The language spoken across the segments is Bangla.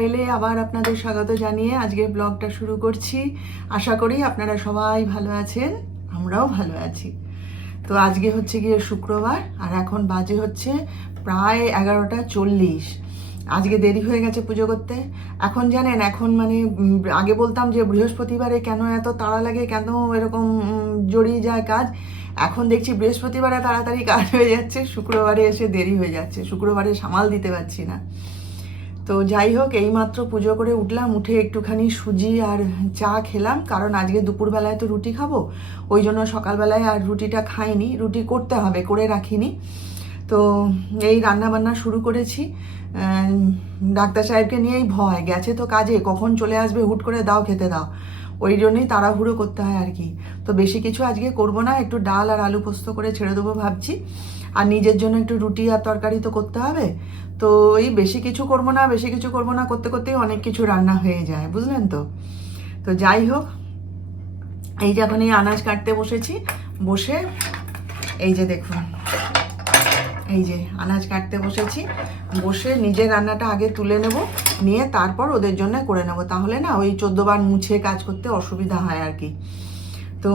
লাইফস্টাইলে আবার আপনাদের স্বাগত জানিয়ে আজকের ব্লগটা শুরু করছি। আশা করি আপনারা সবাই ভালো আছেন, আমরাও ভালো আছি। তো আজকে হচ্ছে গিয়ে শুক্রবার আর এখন বাজে হচ্ছে প্রায় 11:40। আজকে দেরি হয়ে গেছে পুজো করতে। এখন জানেন, এখন মানে আগে বলতাম যে বৃহস্পতিবারে কেন এত তাড়া লাগে, কেন এরকম জড়িয়ে যায় কাজ। এখন দেখছি বৃহস্পতিবারে তাড়াতাড়ি কাজ হয়ে যাচ্ছে, শুক্রবারে এসে দেরি হয়ে যাচ্ছে, শুক্রবারে সামাল দিতে পারছি না। তো যাই হোক, এইমাত্র পুজো করে উঠলাম, উঠে একটুখানি সুজি আর চা খেলাম, কারণ আজকে দুপুরবেলায় তো রুটি খাবো, ওই জন্য সকালবেলায় আর রুটিটা খাইনি, রুটি করতে হবে, করে রাখিনি। তো এই রান্নাবান্না শুরু করেছি। ডাক্তার সাহেবকে নিয়েই ভয়, গেছে তো কাজে, কখন চলে আসবে হুট করে দাও খেতে দাও, ওই জন্যই তাড়াহুড়ো করতে হয় আর কি। তো বেশি কিছু আজকে করব না, একটু ডাল আর আলু পোস্ত করে ছেড়ে দেবো ভাবছি। আর নিজের জন্য একটু রুটি আর তরকারি তো করতে হবে। তো এই বেশি কিছু করবো না করতে করতেই অনেক কিছু রান্না হয়ে যায়, বুঝলেন তো। তো যাই হোক, এই যে এখন এই আনাজ কাটতে বসেছি, বসে এই যে দেখুন, এই যে আনাজ কাটতে বসেছি, বসে নিজের রান্নাটা আগে তুলে নেব, নিয়ে তারপর ওদের জন্য করে নেব, তাহলে না ওই 14 বার মুছে কাজ করতে অসুবিধা হয় আর কি। তো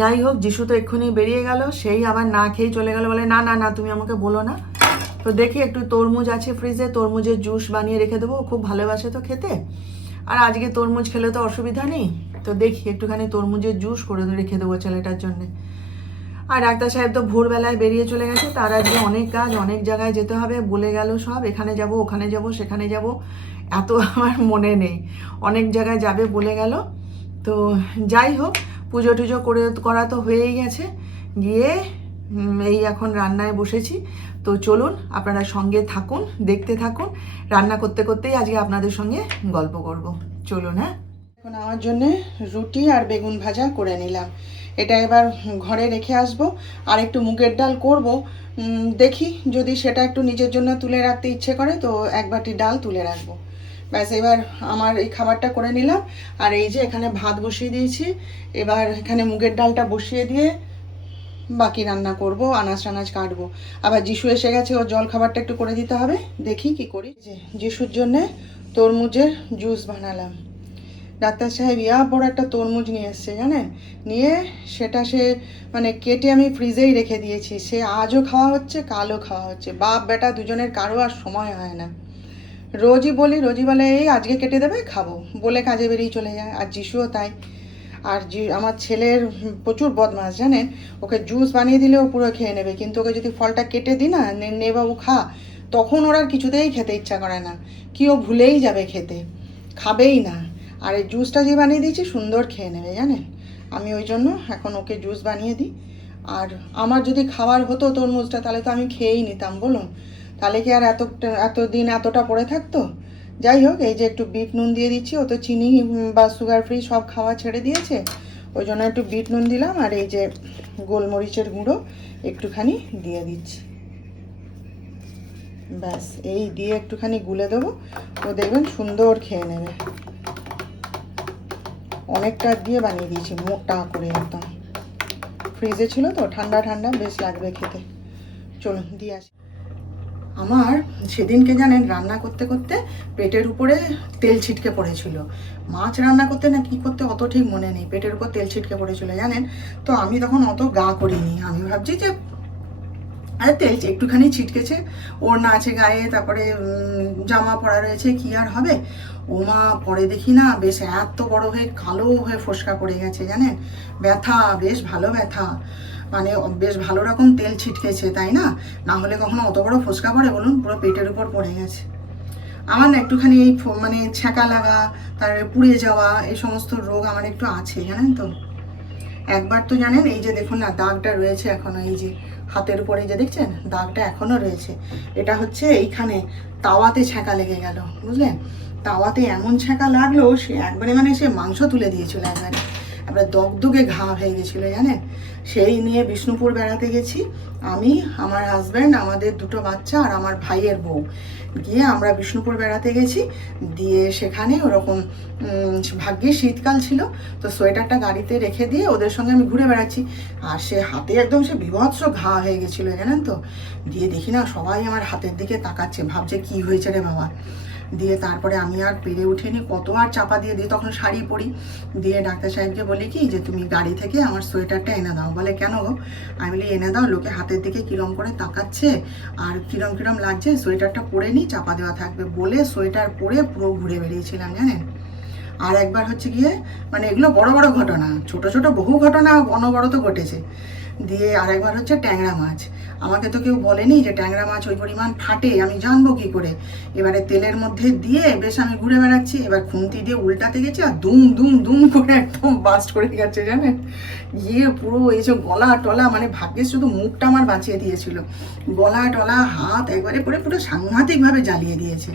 যাই হোক, যিশু তো এক্ষুনি বেরিয়ে গেল, সেই আবার না খেয়েই চলে গেল, বলে না না না তুমি আমাকে বলো না। তো দেখি একটু তরমুজ আছে ফ্রিজে, তরমুজের জুস বানিয়ে রেখে দেবো, খুব ভালোবাসে তো খেতে, আর আজকে তরমুজ খেলে তো অসুবিধা নেই। তো দেখি একটুখানি তরমুজের জুস করে রেখে দেবো ছেলেটার জন্যে। আর ডাক্তার সাহেব তো ভোরবেলায় বেরিয়ে চলে গেছে, তার আজকে অনেক কাজ, অনেক জায়গায় যেতে হবে, বলে গেল সব, এখানে যাব ওখানে যাব সেখানে যাব, এত আমার মনে নেই, অনেক জায়গায় যাবে বলে গেল। তো যাই হোক, পুজো টুজো করা তো হয়েই গেছে, গিয়ে এই এখন রান্নায় বসেছি। তো চলুন আপনারা সঙ্গে থাকুন, দেখতে থাকুন, রান্না করতে করতেই আজকে আপনাদের সঙ্গে গল্প করব। চলুন। হ্যাঁ, এখন আমার জন্যে রুটি আর বেগুন ভাজা করে নিলাম, এটা এবার ঘরে রেখে আসবো। আর একটু মুগের ডাল করব, দেখি যদি সেটা একটু নিজের জন্য তুলে রাখতে ইচ্ছে করে তো এক বাটি ডাল তুলে রাখবো। ব্যাস, এবার আমার এই খাবারটা করে নিলাম। আর এই যে এখানে ভাত বসিয়ে দিয়েছি, এবার এখানে মুগের ডালটা বসিয়ে দিয়ে বাকি রান্না করব, আনাজ টানাজ কাটবো। আবার যিশু এসে গেছে, ওর জল খাবারটা একটু করে দিতে হবে, দেখি কি করি। যে যিশুর জন্যে তরমুজের জুস বানালাম। ডাক্তার সাহেব বড় একটা তরমুজ নিয়ে এসছে জানেন, নিয়ে সেটা সে মানে কেটে আমি ফ্রিজেই রেখে দিয়েছি, সে আজও খাওয়া হচ্ছে, কালও খাওয়া হচ্ছে, বাপ বেটা দুজনের কারো আর সময় হয় না। রোজই বলে এই আজকে কেটে দেবে খাবো, বলে কাজে বেরিয়ে চলে যায়। আর যিশুও তাই। আর আমার ছেলের প্রচুর বদমাস জানেন, ওকে জুস বানিয়ে দিলেও পুরো খেয়ে নেবে, কিন্তু ওকে যদি ফলটা কেটে দিই না, নে বাবু খা, তখন ওরা কিছুতেই খেতে ইচ্ছা করে না, কি ও ভুলেই যাবে খেতে, খাবেই না। আর এই জুসটা যে বানিয়ে দিয়েছি সুন্দর খেয়ে নেবে জানেন, আমি ওই জন্য এখন ওকে জুস বানিয়ে দিই। আর আমার যদি খাবার হতো তরমুজটা, তাহলে তো আমি খেয়েই নিতাম বলুন, তাহলে কি আর এতদিন এতটা পড়ে থাকতো। যাই হোক, এই যে একটু বিট নুন দিয়ে দিচ্ছি, ও তো চিনি বা সুগার ফ্রি সব খাওয়া ছেড়ে দিয়েছে, ওই জন্য একটু বিট নুন দিলাম। আর এই যে গোলমরিচের গুঁড়ো একটুখানি দিয়ে দিচ্ছি, ব্যাস এই দিয়ে একটুখানি গুলে দেবো, ও দেখবেন সুন্দর খেয়ে নেবে। অনেকটা দিয়ে বানিয়ে দিয়েছি, মোটা করে একদম, ফ্রিজে ছিল তো, ঠান্ডা ঠান্ডা বেশ লাগবে খেতে। চলুন দিয়ে আসি। আমার সেদিনকে জানেন রান্না করতে করতে পেটের উপরে তেল ছিটকে পড়েছিল, মাছ রান্না করতে না কি করতে অত ঠিক মনে নেই, পেটের উপর তেল ছিটকে পড়েছিল জানেন। তো আমি তখন অত গা করিনি, আমি ভাবছি যে আরে তেল একটুখানি ছিটকেছে, ওড়না আছে গায়ে, তারপরে জামা পরা রয়েছে, কি আর হবে। ও মা, পরে দেখি না বেশ এত বড় হয়ে কালো হয়ে ফোসকা পড়ে গেছে জানেন, ব্যথা, বেশ ভালো ব্যথা, মানে বেশ ভালো রকম তেল ছিটকেছে, তাই না, না হলে কখনো অত বড় ফোসকা পড়ে বলুন, পুরো পেটের উপর পড়ে গেছে। আমার না একটুখানি এই মানে ছ্যাঁকা লাগা, তারপরে পুড়ে যাওয়া, এই সমস্ত রোগ আমার একটু আছে জানেন তো। একবার তো জানেন, এই যে দেখুন না দাগটা রয়েছে এখনো, এই যে হাতের উপরে যে দেখছেন দাগটা এখনো রয়েছে, এটা হচ্ছে এইখানে তাওয়াতে ছ্যাঁকা লেগে গেল, বুঝলেন। তাওয়াতে এমন ছ্যাঁকা লাগলো, সে একবারে মানে সে মাংস তুলে দিয়েছিল, একবারে দগদগে ঘা হয়ে গেছিলো জানেন। সেই নিয়ে বিষ্ণুপুর বেড়াতে গেছি আমি, আমার হাজব্যান্ড, আমাদের দুটো বাচ্চা আর আমার ভাইয়ের বউ, গিয়ে আমরা বিষ্ণুপুর বেড়াতে গেছি। দিয়ে সেখানে ওরকম ভাগ্যে শীতকাল ছিল, তো সোয়েটারটা গাড়িতে রেখে দিয়ে ওদের সঙ্গে আমি ঘুরে বেড়াচ্ছি, আর সে হাতে একদম সে বীভৎস ঘা হয়ে গেছিলো জানেন তো। দিয়ে দেখি না সবাই আমার হাতের দিকে তাকাচ্ছে, ভাবছে কি হয়েছে রে বাবা। দিয়ে তারপরে আমি আর পেরে উঠিনি, কত আর চাপা দিয়ে দিই, তখন শাড়ি পরি। দিয়ে ডাক্তার সাহেবকে বলি কি যে তুমি গাড়ি থেকে আমার সোয়েটারটা এনে দাও। বলে কেন গো? আমি বলি এনে দাও, লোকে হাতের দিকে কিরম করে তাকাচ্ছে আর কিরম কিরম লাগছে, সোয়েটারটা পরে নিই, চাপা দেওয়া থাকবে। বলে সোয়েটার পরে পুরো ঘুরে বেরিয়েছিলাম জানেন। আর একবার হচ্ছে গিয়ে, মানে এগুলো বড় বড় ঘটনা, ছোট ছোট বহু ঘটনা অনবরত ঘটেছে। দিয়ে আরেকবার হচ্ছে ট্যাংরা মাছ। আমাকে তো কেউ বলেনি যে ট্যাংরা মাছ ওই পরিমাণ ফাটে, আমি জানবো কি করে? এবারে তেলের মধ্যে দিয়ে বেশ আমি ঘুরে বেড়াচ্ছি, এবার খুন্তি দিয়ে উল্টাতে গেছি আর দুম দুম দুম করে একদম বাস্ট করে গেছে জানেন। গিয়ে পুরো এইসব গলা টলা, মানে ভাগ্যে শুধু মুখটা আমার বাঁচিয়ে দিয়েছিল, গলা টলা হাত একবারে পরে পুরো সাংঘাতিকভাবে জ্বালিয়ে দিয়েছে।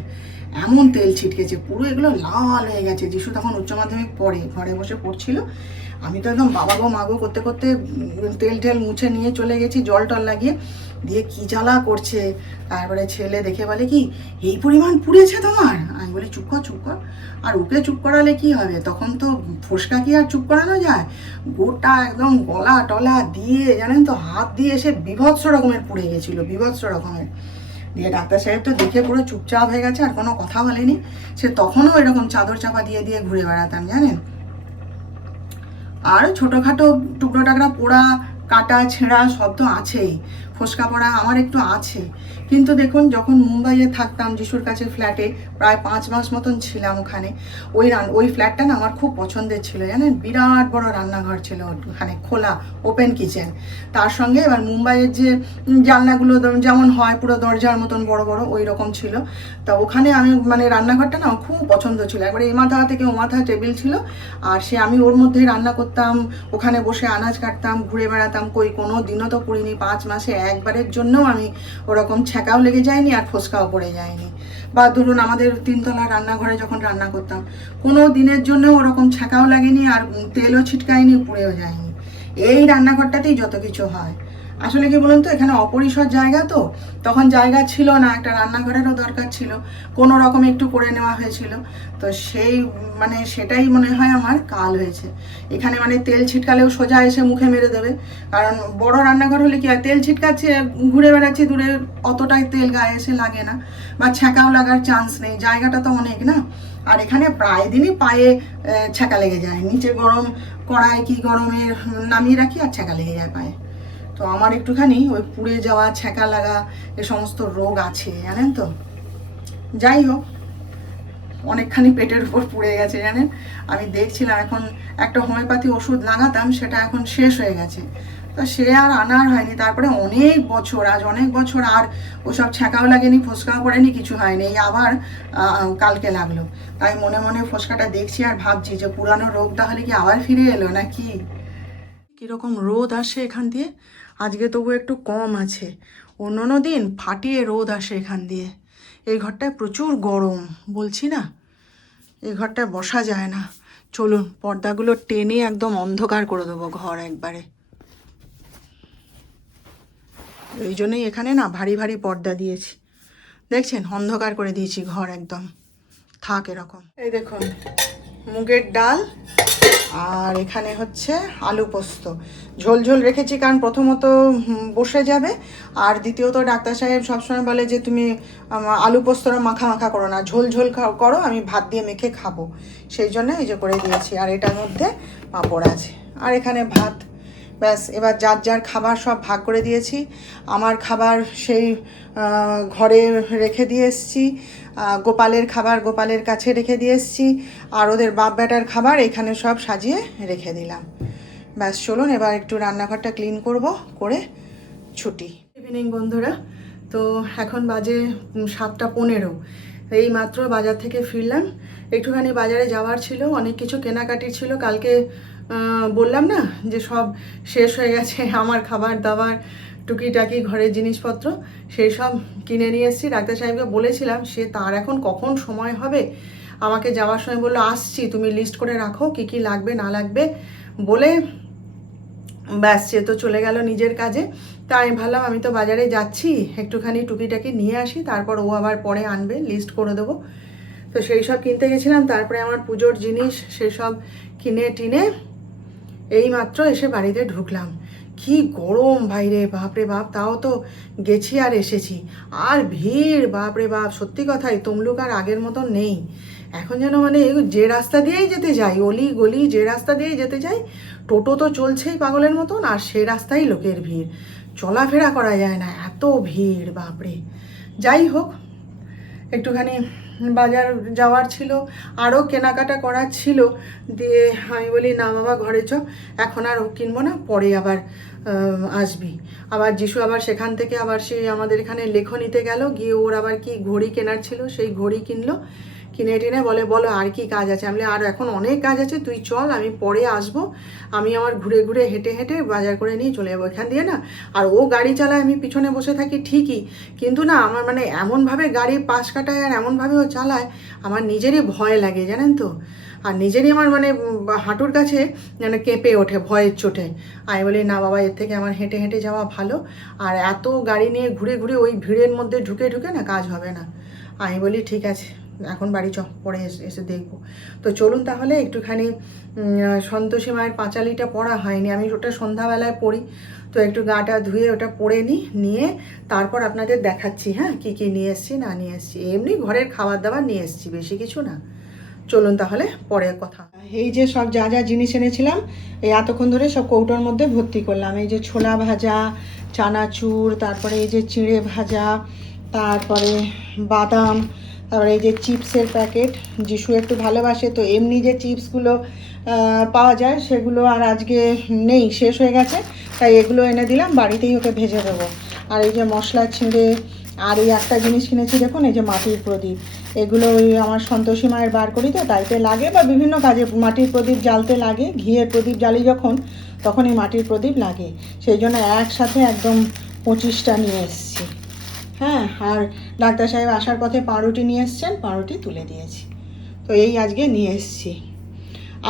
এমন তেল ছিটকেছে, পুরো এগুলো লাল হয়ে গেছে। যিশু তখন উচ্চ মাধ্যমিক পড়ে, ঘরে বসে পড়ছিল। আমি তো একদম বাবা গো মাগো করতে করতে তেল টেল মুছে নিয়ে চলে গেছি, জল টল লাগিয়ে। দিয়ে কি জ্বালা করছে। তারপরে ছেলে দেখে বলে কি, এই পরিমাণ পুড়েছে তোমার? আমি বলি চুপ কর চুপ কর। আর ওকে চুপ করালে কি হবে, তখন তো ফোসকা কি আর চুপ করানো যায়? গোটা একদম গলা টলা দিয়ে জানেন তো, হাত দিয়ে এসে বিভৎস রকমের পুড়ে গেছিলো, বিভৎস রকমের। দিয়ে ডাক্তার সাহেব তো দেখে পুরো চুপচাপ হয়ে গেছে, আর কোনো কথা বলেনি। সে তখনও এরকম চাদর চাপা দিয়ে দিয়ে ঘুরে বেড়াতাম জানেন। আর ছোটোখাটো টুকরো টাকরা পোড়া কাটা ছেঁড়া সব তো আছেই, ফোসকা পড়া আমার একটু আছে। কিন্তু দেখুন, যখন মুম্বাইয়ে থাকতাম যিশুর কাছে ফ্ল্যাটে, প্রায় 5 মাস মতন ছিলাম ওখানে। ওই ফ্ল্যাটটা না আমার খুব পছন্দের ছিল জানেন। বিরাট বড় রান্নাঘর ছিল ওখানে, খোলা ওপেন কিচেন। তার সঙ্গে এবার মুম্বাইয়ের যে জানলাগুলো যেমন হয় পুরো দরজার মতন বড় বড়, ওই রকম ছিল। তা ওখানে আমি মানে রান্নাঘরটা না খুব পছন্দ ছিল। একবারে এ মাথা থেকে ও মাথা টেবিল ছিল, আর আমি ওর মধ্যেই রান্না করতাম, ওখানে বসে আনাজ কাটতাম, ঘুরে বেড়াতাম। কোনো দিনও তো পড়িনি 5 মাসে একবারের জন্যও আমি ওরকম ছ্যাঁকাও লেগে যায়নি আর ফোসকাও পড়ে যায়নি। বা ধরুন আমাদের 3 তলা রান্নাঘরে যখন রান্না করতাম, কোনো দিনের জন্য ওরকম ছ্যাঁকাও লাগেনি আর তেলও ছিটকায়নি, পুড়েও যায়নি। এই রান্নাঘরটাতেই যত কিছু হয়। আসলে কি বলুন তো, এখানে অপরিসর জায়গা তো, তখন জায়গা ছিল না, একটা রান্নাঘরেরও দরকার ছিল, কোনো রকম একটু করে নেওয়া হয়েছিল। তো সেই মানে সেটাই মনে হয় আমার কাল হয়েছে। এখানে মানে তেল ছিটকালেও সোজা এসে মুখে মেরে দেবে। কারণ বড় রান্নাঘর হলে কি হয়, তেল ছিটকাচ্ছে ঘুরে বেড়াচ্ছি দূরে, অতটাই তেল গায়ে এসে লাগে না, বা ছ্যাঁকাও লাগার চান্স নেই, জায়গাটা তো অনেক না। আর এখানে প্রায় দিনই পায়ে ছ্যাঁকা লেগে যায়, নিচে গরম কড়াই কি গরমের নামিয়ে রাখি আর ছ্যাঁকা লেগে যায় পায়ে। তো আমার একটুখানি ওই পুড়ে যাওয়া ছ্যাঁকা লাগা এ সমস্ত রোগ আছে জানেন তো। যাই হোক, অনেকখানি পেটের উপর পুড়ে গেছে জানেন। আমি দেখছিলাম এখন একটা হোমিওপ্যাথি ওষুধ লাগাতাম, সেটা এখন শেষ হয়ে গেছে। তো সে আর আনার হয়নি। তারপরে অনেক বছর, আজ অনেক বছর আর ওসব ছ্যাঁকাও লাগেনি, ফোসকাও পড়েনি, কিছু হয়নি। এই আবার কালকে লাগলো। তাই মনে মনে ফোসকাটা দেখছি আর ভাবছি যে পুরানো রোগ তাহলে কি আবার ফিরে এলো নাকি। কীরকম রোদ আসে এখান দিয়ে, আজকে তবু একটু কম আছে। অন্য দিন ফাটিয়ে রোদ আসে এখান দিয়ে। এই ঘরটায় প্রচুর গরম, বলছি না, এই ঘরটায় বসা যায় না। চলুন পর্দাগুলো টেনে একদম অন্ধকার করে দেবো ঘর একবারে। এই জন্যই এখানে না ভারী ভারী পর্দা দিয়েছি, দেখছেন, অন্ধকার করে দিয়েছি ঘর একদম, থাক এরকম। এই দেখুন মুগের ডাল, আর এখানে হচ্ছে আলু পোস্ত। ঝোল ঝোল রেখেছি কারণ প্রথমত বসে যাবে, আর দ্বিতীয়ত ডাক্তার সাহেব সবসময় বলে যে তুমি আলু পোস্তটা মাখা মাখা করো না, ঝোল ঝোল করো, আমি ভাত দিয়ে মেখে খাবো। সেই জন্য এই যে করে দিয়েছি। আর এটার মধ্যে পাঁপড় আছে, আর এখানে ভাত। ব্যাস, এবার যার যার খাবার সব ভাগ করে দিয়েছি। আমার খাবার সেই ঘরে রেখে দিয়ে এসেছি, গোপালের খাবার গোপালের কাছে রেখে দিয়ে এসেছি, আর ওদের বাপ বেটার খাবার এখানে সব সাজিয়ে রেখে দিলাম। ব্যাস চলুন এবার একটু রান্নাঘরটা ক্লিন করব, করে ছুটি। ইভিনিং বন্ধুরা, তো এখন বাজে 7:15। এই মাত্র বাজার থেকে ফিরলাম। একটুখানি বাজারে যাওয়ার ছিল, অনেক কিছু কেনাকাটির ছিল। কালকে বললাম না যে সব শেষ হয়ে গেছে, আমার খাবার দাবার টুকিটাকি ঘরের জিনিসপত্র সেই সব কিনে নিয়ে এসেছি। ডাক্তার সাহেবকে বলেছিলাম, সে তার এখন কখন সময় হবে। আমাকে যাওয়ার সময় বললো আসছি, তুমি লিস্ট করে রাখো কী কী লাগবে না লাগবে বলে। ব্যাস, সে তো চলে গেল নিজের কাজে। তাই আমি ভাবলাম আমি তো বাজারে যাচ্ছি, একটুখানি টুকিটাকি নিয়ে আসি, তারপর ও আবার পরে আনবে, লিস্ট করে দেবো। তো সেই সব কিনতে গেছিলাম। তারপরে আমার পুজোর জিনিস সেসব কিনে টিনে এই মাত্র এসে বাড়িতে ঢুকলাম। কি গরম ভাইরে, বাপরে বাপ, তাও তো গেছি আর এসেছি, আর ভিড় বাপরে বাপ, সত্যি কথাই তমলুক আর আগের মতো নেই এখন। যেন মানে যে রাস্তা দিয়েই যেতে যাই, অলি গলি যে রাস্তা দিয়েই যেতে যাই, টোটো তো চলছেই পাগলের মতন, আর সে রাস্তায় লোকের ভিড়, চলাফেরা করা যায় না, এত ভিড় বাপরে। যাই হোক, একটুখানি বাজার যাওয়ার ছিল, আরও কেনাকাটা করার ছিল, দিয়ে আমি বলি না বাবা ঘরে চ, এখন আর কিনবো না, পরে আবার আসবি। আবার যিশু আবার সেখান থেকে আবার সেই আমাদের এখানে লেখনীতে গেল, গিয়ে ওর আবার কি ঘড়ি কেনার ছিল, সেই ঘড়ি কিনলো, কিনে টিনে বলে বলো আর কি কাজ আছে। আমি আর এখন অনেক কাজ আছে, তুই চল, আমি পরে আসবো, আমি আমার ঘুরে ঘুরে হেঁটে হেঁটে বাজার করে নিয়ে চলে যাবো এখান দিয়ে না। আর ও গাড়ি চালায়, আমি পিছনে বসে থাকি ঠিকই, কিন্তু না আমার মানে এমনভাবে গাড়ি পাশ কাটায় আর এমনভাবে ও চালায়, আমার নিজেরই ভয় লাগে জানেন তো। আর নিজেরই আমার মানে হাঁটুর কাছে যেন কেঁপে ওঠে ভয়ের চোটে। আমি বলি না বাবা, এর থেকে আমার হেঁটে হেঁটে যাওয়া ভালো, আর এত গাড়ি নিয়ে ঘুরে ঘুরে ওই ভিড়ের মধ্যে ঢুকে ঢুকে না কাজ হবে না। আমি বলি ঠিক আছে, এখন বাড়ি চ, পরে এসে দেখবো। তো চলুন তাহলে একটুখানি সন্তোষী মায়ের পাঁচালিটা পড়া হয়নি, আমি ওটা সন্ধ্যাবেলায় পড়ি, তো একটু গাটা ধুয়ে ওটা পড়ে নিয়ে তারপর আপনাদের দেখাচ্ছি হ্যাঁ কী কী নিয়ে এসেছি না নিয়ে এসেছি। এমনি ঘরের খাবার দাবার নিয়ে এসেছি, বেশি কিছু না। চলুন তাহলে পরে কথা। এই যে সব যা যা জিনিস এনেছিলাম, এই এতক্ষণ ধরে সব কৌটোর মধ্যে ভর্তি করলাম। এই যে ছোলা ভাজা, চানাচুর, তারপরে এই যে চিঁড়ে ভাজা, তারপরে বাদাম, তারপরে এই যে চিপসের প্যাকেট, যিশু একটু ভালোবাসে তো এমনি যে চিপসগুলো পাওয়া যায় সেগুলো আর আজকে নেই, শেষ হয়ে গেছে, তাই এগুলো এনে দিলাম, বাড়িতেই ওকে ভেজে দেবো। আর এই যে মশলা চিঁড়ে, আর এই একটা জিনিস কিনেছি দেখুন, এই যে মাটির প্রদীপ, এগুলো ওই আমার সন্তোষী মায়ের বার করি তো তাইতে লাগে, বা বিভিন্ন কাজে মাটির প্রদীপ জ্বালতে লাগে, ঘিয়ের প্রদীপ জ্বালি যখন, তখন এই মাটির প্রদীপ লাগে, সেই জন্য একসাথে একদম 25টা নিয়ে এসেছি। হ্যাঁ, আর ডাক্তার সাহেব আসার পথে পাউরুটি নিয়ে এসছেন, পাউরুটি তুলে দিয়েছি। তো এই আজকে নিয়ে এসেছি।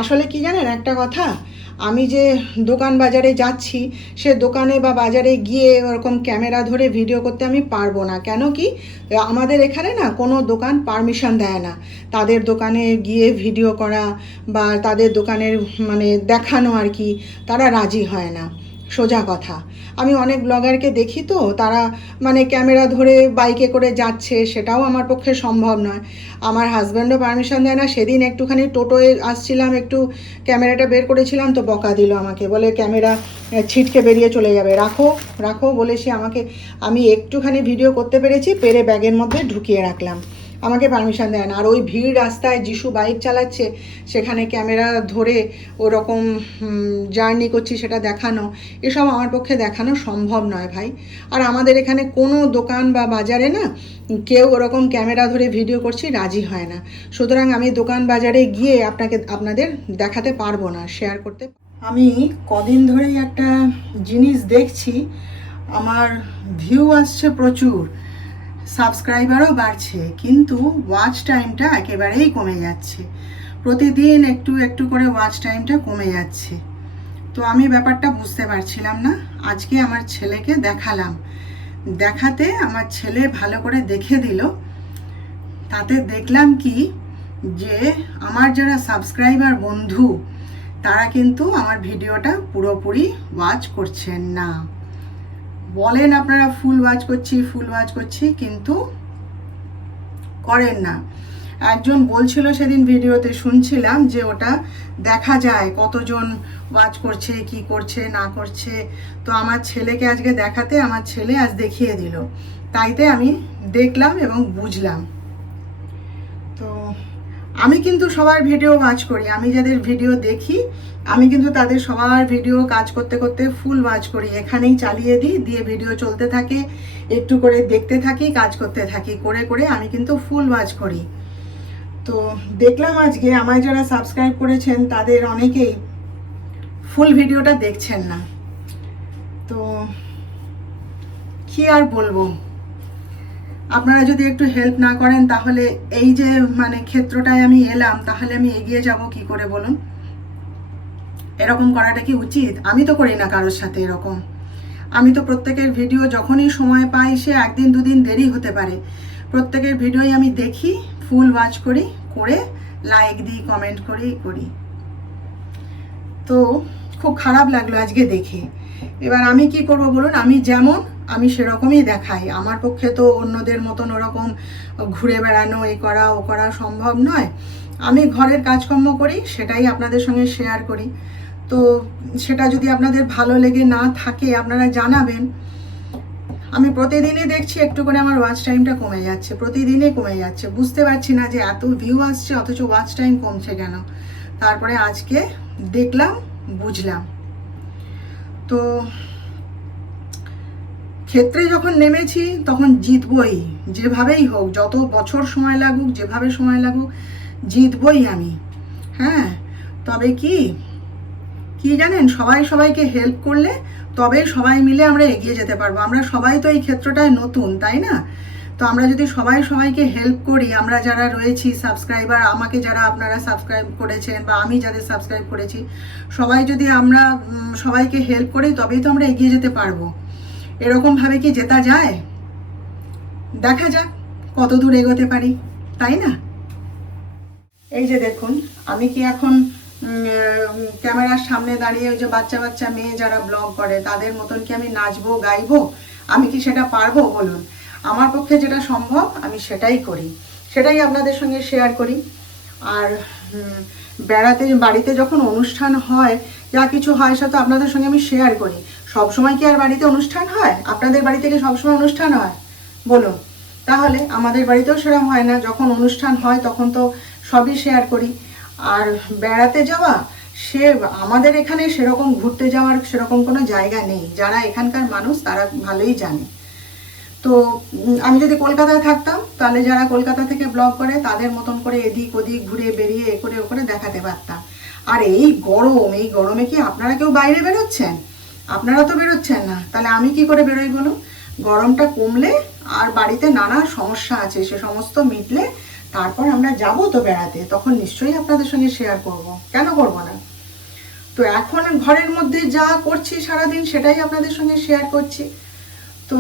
আসলে কি জানেন একটা কথা, আমি যে দোকান বাজারে যাচ্ছি, সে দোকানে বা বাজারে গিয়ে ওরকম ক্যামেরা ধরে ভিডিও করতে আমি পারবো না। কেন কি, আমাদের এখানে না কোনো দোকান পারমিশন দেয় না তাদের দোকানে গিয়ে ভিডিও করা বা তাদের দোকানের মানে দেখানো আর কি, তারা রাজি হয় না, সোজা কথা। আমি অনেক ব্লগারকে দেখি তো, তারা মানে ক্যামেরা ধরে বাইকে করে যাচ্ছে, সেটাও আমার পক্ষে সম্ভব নয়। আমার হাজব্যান্ডও পারমিশন দেয় না। সেদিন একটুখানি টোটোয় আসছিলাম, একটু ক্যামেরাটা বের করেছিলাম তো বকা দিল আমাকে, বলে ক্যামেরা ছিটকে বেরিয়ে চলে যাবে, রাখো রাখো বলে সে আমাকে, আমি একটুখানি ভিডিও করতে পেরেছি, পেরে ব্যাগের মধ্যে ঢুকিয়ে রাখলাম, আমাকে পারমিশন দেয় না। আর ওই ভিড় রাস্তায় যিশু বাইক চালাচ্ছে, সেখানে ক্যামেরা ধরে ওরকম জার্নি করছি সেটা দেখানো, এসব আমার পক্ষে দেখানো সম্ভব নয় ভাই। আর আমাদের এখানে কোনো দোকান বা বাজারে না কেউ ওরকম ক্যামেরা ধরে ভিডিও করছি রাজি হয় না। সুতরাং আমি দোকান বাজারে গিয়ে আপনাদের দেখাতে পারবো না, শেয়ার করতে। আমি কদিন ধরেই একটা জিনিস দেখছি, আমার ভিউ আসছে প্রচুর, সাবস্ক্রাইবারও বাড়ছে, কিন্তু ওয়াচ টাইমটা একেবারেই কমে যাচ্ছে। প্রতিদিন একটু একটু করে ওয়াচ টাইমটা কমে যাচ্ছে। তো আমি ব্যাপারটা বুঝতে পারছিলাম না। আজকে আমার ছেলেকে দেখালাম, দেখাতে আমার ছেলে ভালো করে দেখে দিল। তাতে দেখলাম কি, যে আমার যারা সাবস্ক্রাইবার বন্ধু, তারা কিন্তু আমার ভিডিওটা পুরোপুরি ওয়াচ করছেন না। বলেন আপনারা ফুল ওয়াচ করছি, কিন্তু করেন না। একজন বলছিল সেদিন ভিডিওতে শুনছিলাম যে ওটা দেখা যায় কতজন ওয়াচ করছে, কি করছে না করছে। তো আমার ছেলেকে আজকে দেখাতে আমার ছেলে আজ দেখিয়ে দিল, তাইতে আমি দেখলাম এবং বুঝলাম। তো আমি কিন্তু সবার ভিডিও ওয়াচ করি, আমি যাদের ভিডিও দেখি আমি কিন্তু তাদের সবার ভিডিও কাজ করতে করতে ফুল ওয়াচ করি, এখানেই চালিয়ে দিই, দিয়ে ভিডিও চলতে থাকে, একটু করে দেখতে থাকি, কাজ করতে থাকি, করে করে আমি কিন্তু ফুল ওয়াচ করি। তো দেখলাম আজকে আমায় যারা সাবস্ক্রাইব করেছেন তাদের অনেকেই ফুল ভিডিওটা দেখছেন না। তো কি আর বলবো, আপনারা যদি একটু হেল্প না করেন তাহলে এই যে মানে ক্ষেত্রটায় আমি এলাম, তাহলে আমি এগিয়ে যাব কি করে বলুন? এরকম করাটা কি উচিত? আমি তো করি না কারোর সাথে এরকম। আমি তো প্রত্যেকের ভিডিও যখনই সময় পাই, সে একদিন দুদিন দেরি হতে পারে, প্রত্যেকের ভিডিওই আমি দেখি, ফুল ওয়াচ করি, করে লাইক দিই, কমেন্ট করি। তো খুব খারাপ লাগলো আজকে দেখে এবার আমি কি করব বলুন, আমি যেমন আমি সেরকমই দেখাই। আমার পক্ষে তো অন্যদের মতন ওরকম ঘুরে বেড়ানো, এ করা ও করা সম্ভব নয়। আমি ঘরের কাজকর্ম করি, সেটাই আপনাদের সঙ্গে শেয়ার করি। তো সেটা যদি আপনাদের ভালো লেগে না থাকে আপনারা জানাবেন। আমি প্রতিদিনই দেখছি একটু করে আমার ওয়াচ টাইমটা কমে যাচ্ছে, প্রতিদিনই কমে যাচ্ছে। বুঝতে পারছি না যে এত ভিউ আসছে অথচ ওয়াচ টাইম কমছে কেন। তারপরে আজকে দেখলাম, বুঝলাম। তো ক্ষেত্রে যখন নেমেছি তখন জিতবই, যেভাবেই হোক, যত বছর সময় লাগুক, যেভাবে সময় লাগুক, জিতবই আমি। হ্যাঁ, তবে কি জানেন, সবাই সবাইকে হেল্প করলে তবে সবাই মিলে আমরা এগিয়ে যেতে পারবো। আমরা সবাই তো এই ক্ষেত্রটায় নতুন, তাই না? তো আমরা যদি সবাই সবাইকে হেল্প করি, আমরা যারা রয়েছি সাবস্ক্রাইবার, আমাকে যারা আপনারা সাবস্ক্রাইব করেছেন বা আমি যাদের সাবস্ক্রাইব করেছি, সবাই যদি আমরা সবাইকে হেল্প করি তবেই তো আমরা এগিয়ে যেতে পারবো। এরকমভাবে কি জেতা যায়? দেখা যাক কত দূর এগোতে পারি, তাই না? এই যে দেখুন, আমি কি এখন ক্যামেরার সামনে দাঁড়িয়ে ওই যে বাচ্চা বাচ্চা মেয়ে যারা ব্লগ করে তাদের মতন কি আমি নাচবো, গাইবো? আমি কি সেটা পারবো বলুন? আমার পক্ষে যেটা সম্ভব আমি সেটাই করি, সেটাই আপনাদের সঙ্গে শেয়ার করি। আর বাড়িতে যখন অনুষ্ঠান হয়, যা কিছু হয় সেটা তো আপনাদের সঙ্গে আমি শেয়ার করি। সব সময় কি আর বাড়িতে অনুষ্ঠান হয়? আপনাদের বাড়ি থেকে সবসময় অনুষ্ঠান হয় বলুন? তাহলে আমাদের বাড়িতেও সেরকম হয় না। যখন অনুষ্ঠান হয় তখন তো সবই শেয়ার করি। আর বেড়াতে যাওয়া, সে আমাদের এখানে সেরকম ঘুরতে যাওয়ার সেরকম কোনো জায়গা নেই। যারা এখানকার মানুষ তারা ভালোই জানে। তো আমি যদি কলকাতায় থাকতাম তাহলে যারা কলকাতা থেকে ব্লগ করে তাদের মতন করে এদিক ওদিক ঘুরে বেরিয়ে এ করে ও করে দেখাতে পারতাম। আর এই গরমে কি আপনারা কেউ বাইরে বেরোচ্ছেন? আপনারা তো বেরোচ্ছেন না, তাহলে আমি কি করে বেরোই বলুন? গরমটা কমলে, আর বাড়িতে নানা সমস্যা আছে, সে সমস্ত মিটলে তারপর আমরা যাব তো বেড়াতে, তখন নিশ্চয়ই আপনাদের সঙ্গে শেয়ার করব, কেন করব না? তো এখন ঘরের মধ্যে যা করছি সারাদিন সেটাই আপনাদের সঙ্গে শেয়ার করছি। তো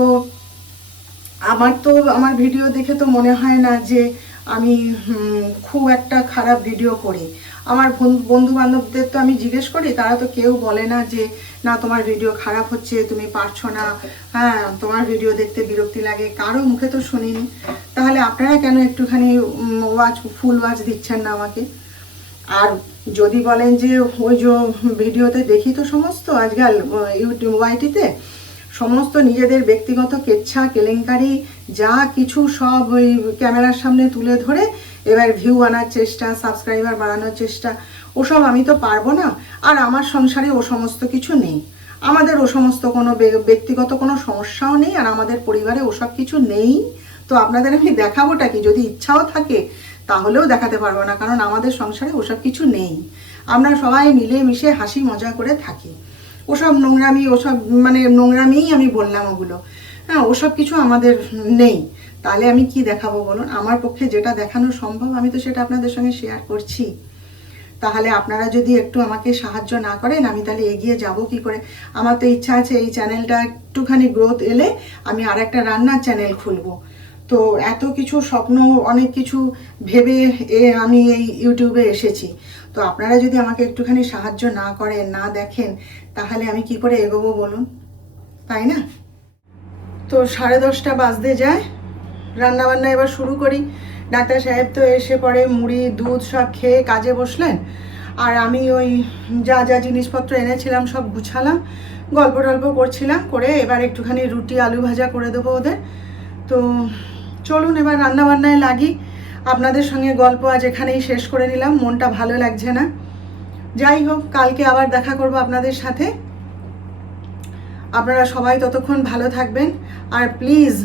আমার ভিডিও দেখে তো মনে হয় না যে আমি খুব একটা খারাপ ভিডিও করি। আমার বন্ধু বান্ধবদের তো আমি জিজ্ঞেস করি, তারা তো কেউ বলে না যে না তোমার ভিডিও খারাপ হচ্ছে, তুমি পারছো না, হ্যাঁ তোমার ভিডিও দেখতে বিরক্তি লাগে, কারো মুখে তো শুনিনি। তাহলে আপনারা কেন একটুখানি ফুল ওয়াচ দিচ্ছেন না আমাকে? আর যদি বলেন যে ওই যে ভিডিওতে দেখি তো সমস্ত আজকাল ইউটিউব ওয়াইটিতে সমস্ত নিজেদের ব্যক্তিগত কেচ্ছা কেলেঙ্কারি যা কিছু সব ওই ক্যামেরার সামনে তুলে ধরে এবার ভিউ আনার চেষ্টা, সাবস্ক্রাইবার বাড়ানোর চেষ্টা, ওসব আমি তো পারবো না। আর আমার সংসারে ও সমস্ত কিছু নেই, আমাদের ও সমস্ত কোনো ব্যক্তিগত কোনো সমস্যাও নেই, আর আমাদের পরিবারে ওসব কিছু নেই। তো আপনাদের আমি দেখাবোটা কি? যদি ইচ্ছাও থাকে তাহলেও দেখাতে পারবো না, কারণ আমাদের সংসারে ওসব কিছু নেই। আমরা সবাই মিলে মিশে হাসি মজা করে থাকি। ওসব নোংরামি, ওসব মানে নোংরামিই আমি বললাম ওগুলো, হ্যাঁ ওসব কিছু আমাদের নেই। তাহলে আমি কি দেখাবো বলুন? আমার পক্ষে যেটা দেখানো সম্ভব আমি তো সেটা আপনাদের সঙ্গে শেয়ার করছি। তাহলে আপনারা যদি একটু আমাকে সাহায্য না করেন আমি তাহলে এগিয়ে যাব কি করে? আমার তো ইচ্ছা আছে এই চ্যানেলটা একটুখানি গ্রোথ এলে আমি আর একটা রান্নার চ্যানেল খুলবো। তো এত কিছু স্বপ্ন, অনেক কিছু ভেবে আমি এই ইউটিউবে এসেছি। তো আপনারা যদি আমাকে একটুখানি সাহায্য না করেন, না দেখেন, তাহলে আমি কি করে এগোবো বলুন? তাই না? তো 10:30 বাজতে যায়, রান্নাবান্না এবার শুরু করি। ডাক্তার সাহেব তো এসে পরে মুড়ি দুধ সব খেয়ে কাজে বসলেন, আর আমি ওই যা যা জিনিসপত্র এনেছিলাম সব গুছালাম, গল্প টল্প করছিলাম, করে এবার একটুখানি রুটি আলু ভাজা করে দেবো ওদের। তো চলুন এবার রান্নাবান্নায় লাগি। আপনাদের সঙ্গে গল্প আজ এখানেই শেষ করে নিলাম, মনটা ভালো লাগছে না। যাই হোক, কালকে আবার দেখা করব আপনাদের সাথে। আপনারা সবাই ততক্ষণ ভালো থাকবেন। আর প্লিজ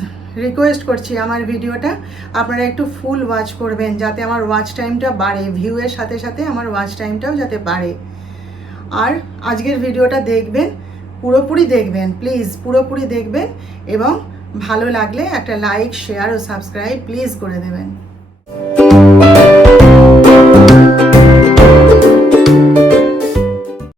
রিকোয়েস্ট করছি আমার ভিডিওটা আপনারা একটু ফুল ওয়াচ করবেন, যাতে আমার ওয়াচ টাইমটা বাড়ে, ভিউয়ের সাথে সাথে আমার ওয়াচ টাইমটাও যাতে বাড়ে। আর আজকের ভিডিওটা দেখবেন, পুরোপুরি দেখবেন, প্লিজ পুরোপুরি দেখবেন, এবং ভালো লাগলে একটা লাইক, শেয়ার ও সাবস্ক্রাইব প্লিজ করে দেবেন।